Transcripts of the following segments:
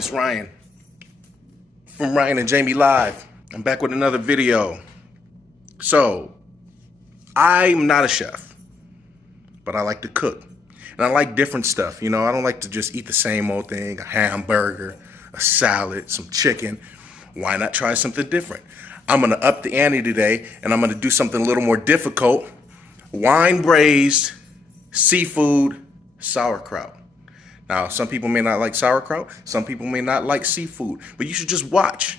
It's Ryan from Ryan and Jamie Live. I'm back with another video. So, I'm not a chef, but I like to cook. And I like different stuff. You know, I don't like to just eat the same old thing, a hamburger, a salad, some chicken. Why not try something different? I'm gonna up the ante today, and I'm gonna do something a little more difficult. Wine Braised Seafood Sauerkraut. Now, some people may not like sauerkraut, some people may not like seafood, but you should just watch,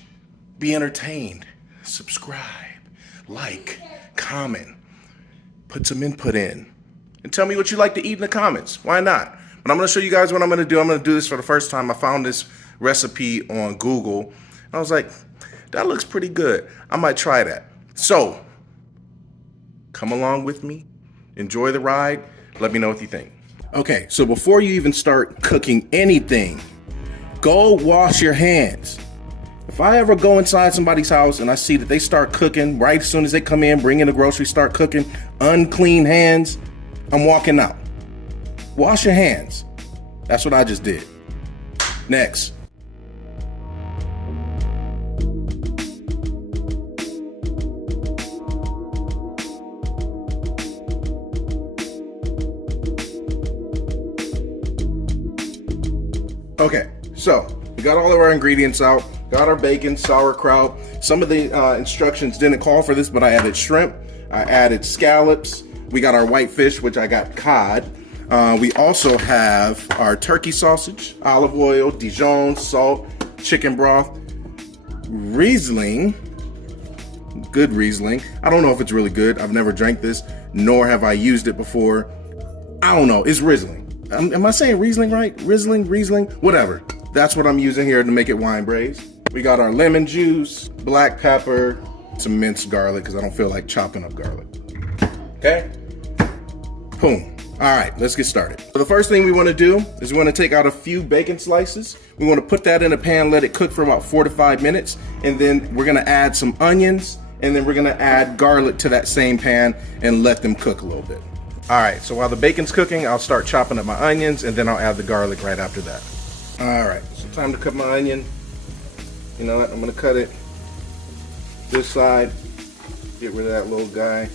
be entertained, subscribe, like, comment, put some input in, and tell me what you like to eat in the comments. Why not? But I'm gonna show you guys what I'm gonna do. I'm gonna do this for the first time. I found this recipe on Google, and I was like, that looks pretty good. I might try that. So, come along with me, enjoy the ride, let me know what you think. Okay, so before you even start cooking anything, go wash your hands. If I ever go inside somebody's house and I see that they start cooking right as soon as they come in, bring in the groceries, start cooking, unclean hands, I'm walking out. Wash your hands. That's what I just did. Next. Okay, so we got all of our ingredients out, got our bacon, sauerkraut. Some of the instructions didn't call for this, but I added shrimp, I added scallops. We got our white fish, which I got cod. We also have our turkey sausage, olive oil, Dijon, salt, chicken broth, Riesling, good Riesling. I don't know if it's really good. I've never drank this, nor have I used it before. I don't know, it's Riesling. Am I saying Riesling right? Riesling, whatever. That's what I'm using here to make it wine braised. We got our lemon juice, black pepper, some minced garlic because I don't feel like chopping up garlic. Okay? Boom. All right, let's get started. So the first thing we want to do is we want to take out a few bacon slices. We want to put that in a pan, let it cook for about 4 to 5 minutes, and then we're going to add some onions, and then we're going to add garlic to that same pan and let them cook a little bit. All right, so while the bacon's cooking, I'll start chopping up my onions, and then I'll add the garlic right after that. All right, so time to cut my onion. You know what, I'm gonna cut it this side, get rid of that little guy.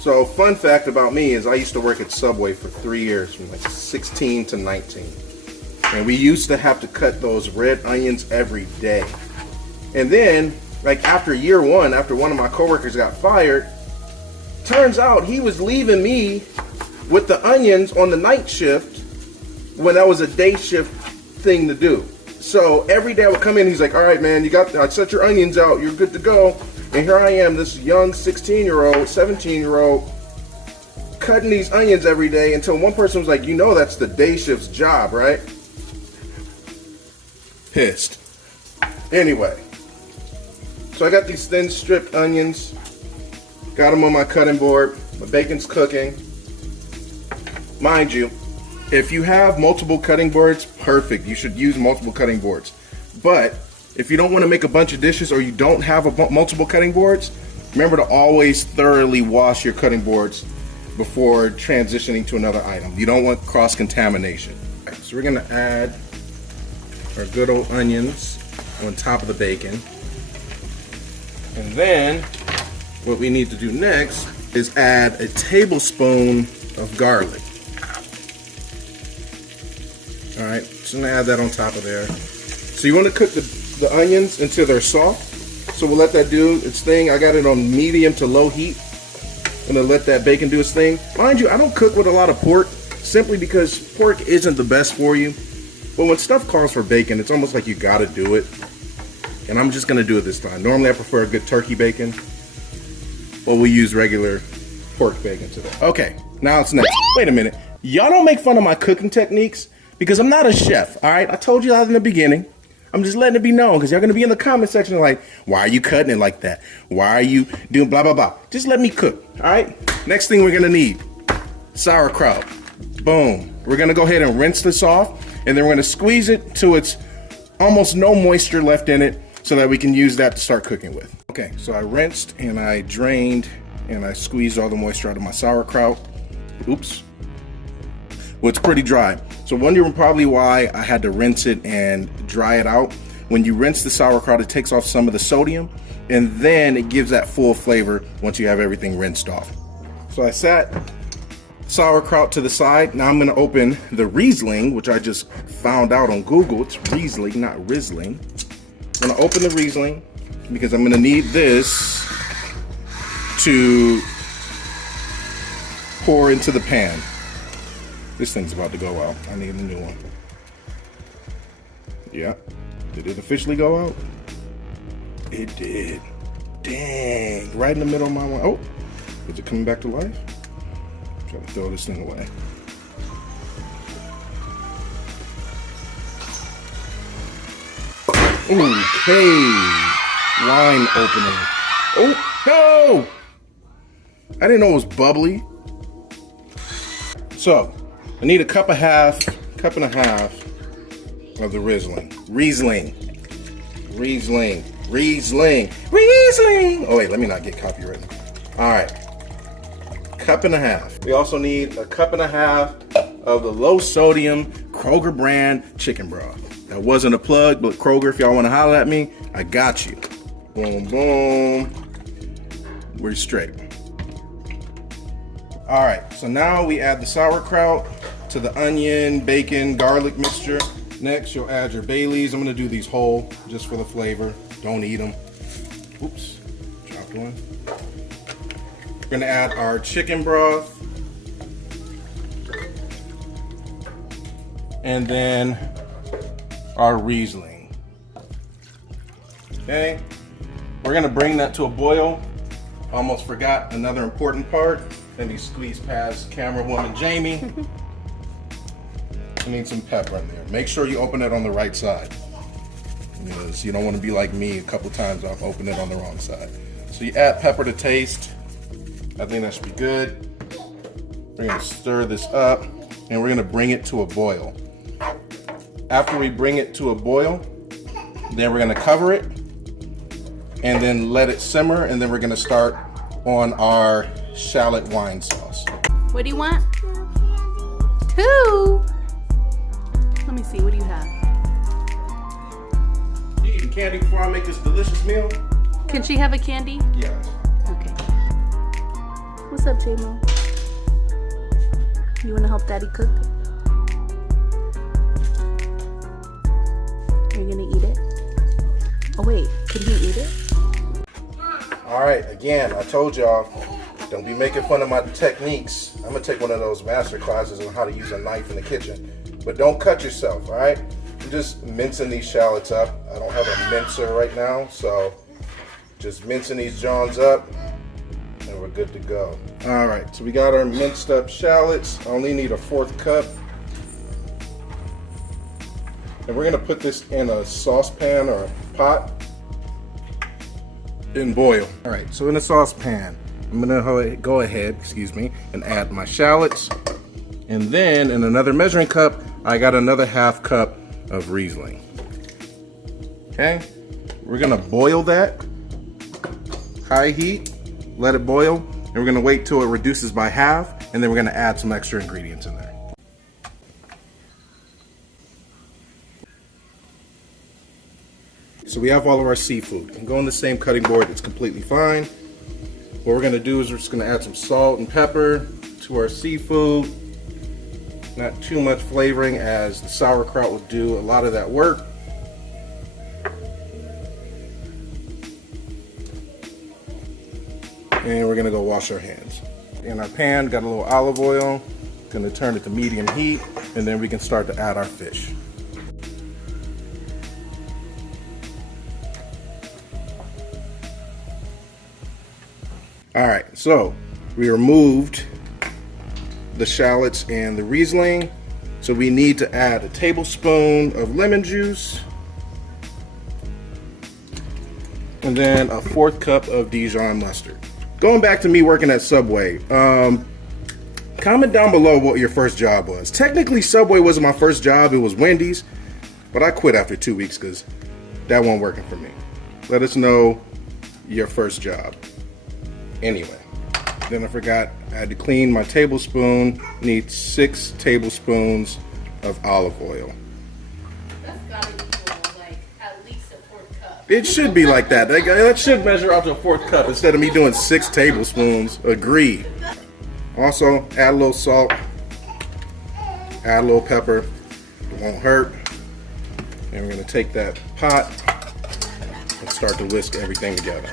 So fun fact about me is I used to work at Subway for 3 years, from like 16 to 19. And we used to have to cut those red onions every day. And then, like after year one, after one of my coworkers got fired, turns out he was leaving me with the onions on the night shift when that was a day shift thing to do. So every day I would come in, he's like, all right, man, I set your onions out, you're good to go. And here I am, this young 16-year-old, 17-year-old, cutting these onions every day until one person was like, you know that's the day shift's job, right? Pissed. Anyway, so I got these thin stripped onions. Got them on my cutting board. My bacon's cooking. Mind you, if you have multiple cutting boards, perfect. You should use multiple cutting boards. But if you don't want to make a bunch of dishes or you don't have multiple cutting boards, remember to always thoroughly wash your cutting boards before transitioning to another item. You don't want cross-contamination. Right, so we're going to add our good old onions on top of the bacon. And then what we need to do next is add a tablespoon of garlic. All right, so I'm gonna add that on top of there. So you want to cook the onions until they're soft. So we'll let that do its thing. I got it on medium to low heat. I'm gonna let that bacon do its thing. Mind you, I don't cook with a lot of pork simply because pork isn't the best for you. But when stuff calls for bacon, it's almost like you gotta do it. And I'm just gonna do it this time. Normally I prefer a good turkey bacon. Well, we use regular pork bacon today. Okay, now it's next. Wait a minute. Y'all don't make fun of my cooking techniques because I'm not a chef, all right? I told you that in the beginning. I'm just letting it be known because you're going to be in the comment section like, why are you cutting it like that? Why are you doing blah, blah, blah? Just let me cook, all right? Next thing we're going to need, sauerkraut. Boom. We're going to go ahead and rinse this off, and then we're going to squeeze it till it's almost no moisture left in it so that we can use that to start cooking with. Okay, so I rinsed and I drained and I squeezed all the moisture out of my sauerkraut. Oops. Well, it's pretty dry. So wondering probably why I had to rinse it and dry it out. When you rinse the sauerkraut, it takes off some of the sodium, and then it gives that full flavor once you have everything rinsed off. So I sat sauerkraut to the side. Now I'm gonna open the Riesling, which I just found out on Google. It's Riesling, not Riesling. I'm gonna open the Riesling because I'm gonna need this to pour into the pan. This thing's about to go out. I need a new one. Yeah. Did it officially go out? It did. Dang. Right in the middle of my one. Oh, is it coming back to life? Try to throw this thing away. Okay. Wine opening. Oh, no! I didn't know it was bubbly. So, I need a cup and a half of the Riesling. Riesling. Oh wait, let me not get copyrighted. All right, cup and a half. We also need a cup and a half of the low sodium Kroger brand chicken broth. That wasn't a plug, but Kroger, if y'all want to holler at me, I got you. Boom, boom. We're straight. All right, so now we add the sauerkraut to the onion, bacon, garlic mixture. Next, you'll add your bay leaves. I'm gonna do these whole, just for the flavor. Don't eat them. Oops, dropped one. We're gonna add our chicken broth. And then our Riesling. Okay, we're gonna bring that to a boil. Almost forgot another important part. Then you squeeze past camera woman Jamie. I need some pepper in there. Make sure you open it on the right side, because you don't want to be like me. A couple times I've opened it on the wrong side. So you add pepper to taste. I think that should be good. We're gonna stir this up and we're gonna bring it to a boil. After we bring it to a boil, then we're gonna cover it and then let it simmer, and then we're gonna start on our shallot wine sauce. What do you want? 2. Let me see, what do you have? You eating candy before I make this delicious meal? Can she have a candy? Yes. Okay. What's up, J-Mo? You wanna help Daddy cook? Are you gonna eat it? Oh wait, can he eat it? All right, again, I told y'all, don't be making fun of my techniques. I'm gonna take one of those master classes on how to use a knife in the kitchen. But don't cut yourself, all right? I'm just mincing these shallots up. I don't have a mincer right now, so just mincing these Johns up, and we're good to go. All right, so we got our minced up shallots. I only need a 1/4 cup. And we're gonna put this in a saucepan or a pot and boil. All right, so in a saucepan, I'm gonna go ahead, and add my shallots. And then in another measuring cup, I got another 1/2 cup of Riesling. Okay, we're gonna boil that, high heat, let it boil, and we're gonna wait till it reduces by half, and then we're gonna add some extra ingredients in there. So we have all of our seafood. Can go on the same cutting board, it's completely fine. What we're gonna do is we're just gonna add some salt and pepper to our seafood. Not too much flavoring, as the sauerkraut will do a lot of that work. And we're gonna go wash our hands. In our pan, got a little olive oil. Gonna turn it to medium heat, and then we can start to add our fish. All right, so we removed the shallots and the Riesling. So we need to add a tablespoon of lemon juice, and then a 1/4 cup of Dijon mustard. Going back to me working at Subway, comment down below what your first job was. Technically, Subway wasn't my first job, it was Wendy's, but I quit after 2 weeks because that wasn't working for me. Let us know your first job. Anyway, Then I forgot I had to clean my tablespoon. Need 6 tablespoons of olive oil. That's gotta equal like at least a 4th cup. It should be like that. That should measure out to a 4th cup instead of me doing 6 tablespoons. Agreed. Also, add a little salt. Add a little pepper. It won't hurt. And we're gonna take that pot and start to whisk everything together.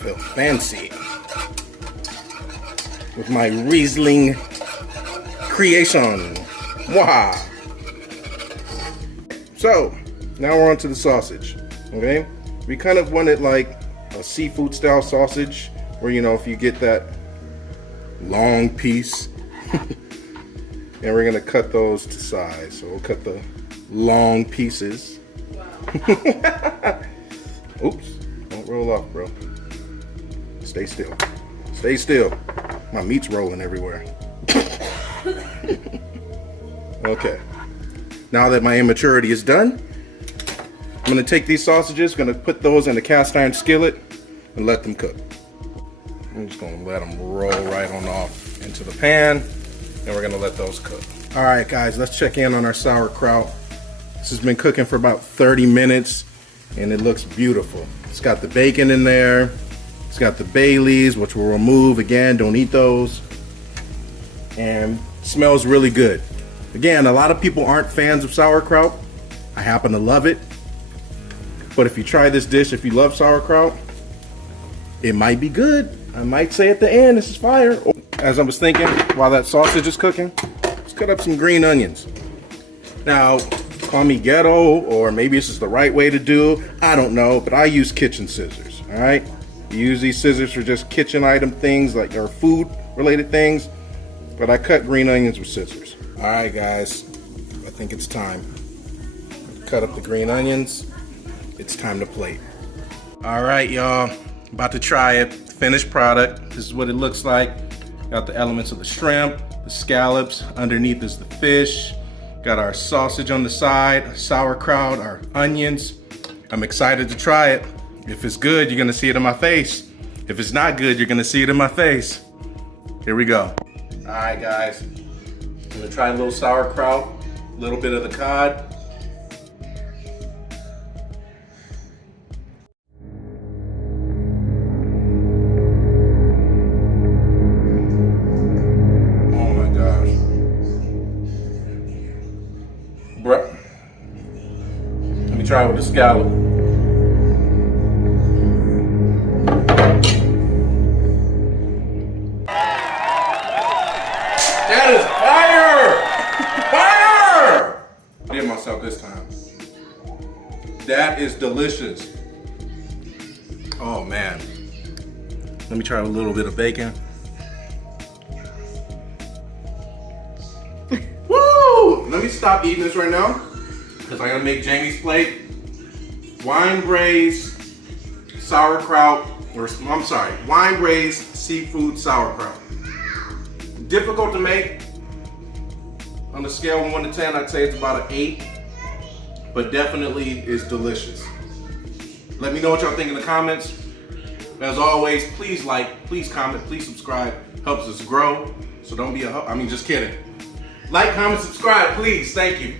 Feel fancy with my Riesling creation. Wow. So now we're on to the sausage. Okay, we kind of want it like a seafood style sausage, where you know, if you get that long piece. And we're gonna cut those to size. So we'll cut the long pieces. Wow. Oops, don't roll off, bro. Stay still. Stay still. My meat's rolling everywhere. Okay. Now that my immaturity is done, I'm gonna take these sausages, gonna put those in a cast iron skillet and let them cook. I'm just gonna let them roll right on off into the pan. And we're gonna let those cook. All right, guys, let's check in on our sauerkraut. This has been cooking for about 30 minutes and it looks beautiful. It's got the bacon in there. It's got the bay leaves, which we'll remove. Again, don't eat those. And smells really good. Again, a lot of people aren't fans of sauerkraut. I happen to love it. But if you try this dish, if you love sauerkraut, it might be good. I might say at the end, this is fire. As I was thinking, while that sausage is cooking, let's cut up some green onions. Now, call me ghetto, or maybe this is the right way to do. I don't know, but I use kitchen scissors, all right? You use these scissors for just kitchen item things, like or food related things, but I cut green onions with scissors. All right, guys, I think it's time. Cut up the green onions. It's time to plate. All right, y'all, about to try it. Finished product. This is what it looks like. Got the elements of the shrimp, the scallops, underneath is the fish. Got our sausage on the side, our sauerkraut, our onions. I'm excited to try it. If it's good, you're gonna see it in my face. If it's not good, you're gonna see it in my face. Here we go. All right, guys. I'm gonna try a little sauerkraut, a little bit of the cod. Bruh. Let me try with the scallop. That is fire! Fire! I did myself this time. That is delicious. Oh man. Let me try with a little bit of bacon. Let me stop eating this right now because I'm gonna make Jamie's plate. Wine braised sauerkraut, or I'm sorry, wine braised seafood sauerkraut. Difficult to make. On a scale of 1 to 10, I'd say it's about an 8, but definitely is delicious. Let me know what y'all think in the comments. As always, please like, please comment, please subscribe. Helps us grow. So don't be just kidding. Like, comment, subscribe, please. Thank you.